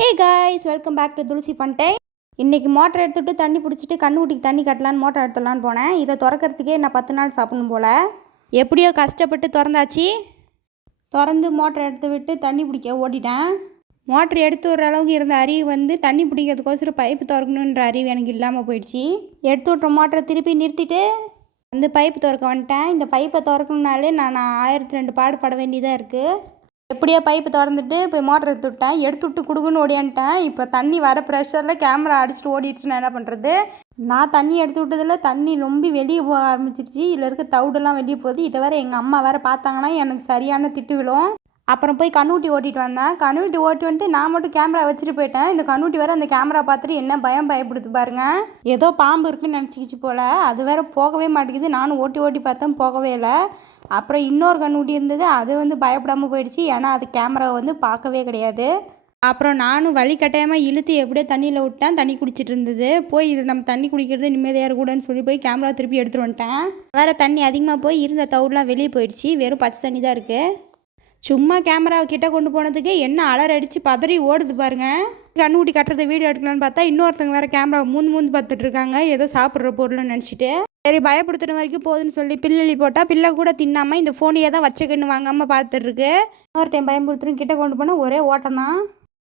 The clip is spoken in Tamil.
Hey guys, welcome back to Thulasi fun time. இன்றைக்கி மோட்டர் எடுத்துகிட்டு தண்ணி பிடிச்சிட்டு கண்ணுக்குட்டிக்கு தண்ணி கட்டலான்னு மோட்டர் எடுத்துடலான்னு போனேன். இதை திறக்கிறதுக்கே நான் 10 நாள் சாப்பிடணும் போல். எப்படியோ கஷ்டப்பட்டு திறந்தாச்சு. திறந்து மோட்டர் எடுத்து விட்டு தண்ணி பிடிக்க ஓடிட்டேன். மோட்டர் எடுத்து விடுற அளவுக்கு இருந்த அறிவு வந்து தண்ணி பிடிக்கிறதுக்கோசரம் பைப்பு திறக்கணுன்ற அறிவு எனக்கு இல்லாமல் போயிடுச்சு. எடுத்து விட்ற மோட்டரை திருப்பி நிறுத்திட்டு அந்த பைப்பு திறக்க வந்துட்டேன். இந்த பைப்பை திறக்கணுனாலே நான் 1002 பாடுபட வேண்டியதாக இருக்குது. எப்படியோ பைப்பு திறந்துட்டு போய் மோட்டர் எடுத்து விட்டு கொடுக்குன்னு ஓடியான்ட்டேன். இப்போ தண்ணி வர ப்ரெஷரில் கேமரா அடிச்சுட்டு ஓடிடுச்சுன்னா என்ன பண்ணுறது? நான் தண்ணி எடுத்து விட்டதில் தண்ணி ரொம்ப வெளியே போக ஆரம்பிச்சிருச்சு. இதில் இருக்க தவிடெல்லாம் வெளியே போகுது. இதை வேறு எங்கள் அம்மா வேறு பார்த்தாங்கன்னா எனக்கு சரியான திட்டு விழும். அப்புறம் போய் கண்ணுட்டி ஓட்டிகிட்டு வந்தேன். கண்ணுட்டி ஓட்டி வந்துட்டு நான் மட்டும் கேமரா வச்சுட்டு போயிட்டேன். இந்த கண்ணுட்டி வேறு அந்த கேமரா பார்த்துட்டு என்ன பயப்படுத்து பாருங்க. ஏதோ பாம்பு இருக்குன்னு நினச்சிக்கிச்சு போல். அது வேறு போகவே மாட்டேங்குது. நானும் ஓட்டி பார்த்தேன், போகவே இல்லை. அப்புறம் இன்னொரு கண்ணுட்டி இருந்தது, அது வந்து பயப்படாமல் போயிடுச்சு. ஏன்னா அது கேமரா வந்து பார்க்கவே கிடையாது. அப்புறம் நானும் வழி கட்டாயமாக இழுத்து எப்படியோ தண்ணியில் விட்டேன். தண்ணி குடிச்சிட்டு இருந்தது. போய் இது நம்ம தண்ணி குடிக்கிறது நிம்மதியாக இருக்கக்கூடாதுன்னு சொல்லி போய் கேமரா திருப்பி எடுத்துகிட்டு வந்துட்டேன். வேறு தண்ணி அதிகமாக போய் இருந்த தவிடெலாம் வெளியே போயிடுச்சு. வெறும் பச்சை தண்ணி தான் இருக்குது. சும்மா கேமராவை கிட்ட கொண்டு போனதுக்கு என்ன அலர் அடித்து பதறி ஓடுது பாருங்க. கண்ணுக்குட்டி கட்டுறதை வீடியோ எடுக்கலான்னு பார்த்தா இன்னொருத்தங்க வேறு கேமரா மூந்து பார்த்துட்டு இருக்காங்க, ஏதோ சாப்பிட்ற பொருள்னு நினச்சிட்டு. சரி பயப்படுத்துகிற வரைக்கும் போகுதுன்னு சொல்லி பில்லி போட்டால் பிள்ளை கூட தின்னாமல் இந்த ஃபோனையே தான் வச்சுக்கன்னு வாங்காமல் பார்த்துட்ருக்கு. இன்னொரு டைம் பயப்படுத்துறோம் கிட்ட கொண்டு போனால் ஒரே ஓட்டம் தான்.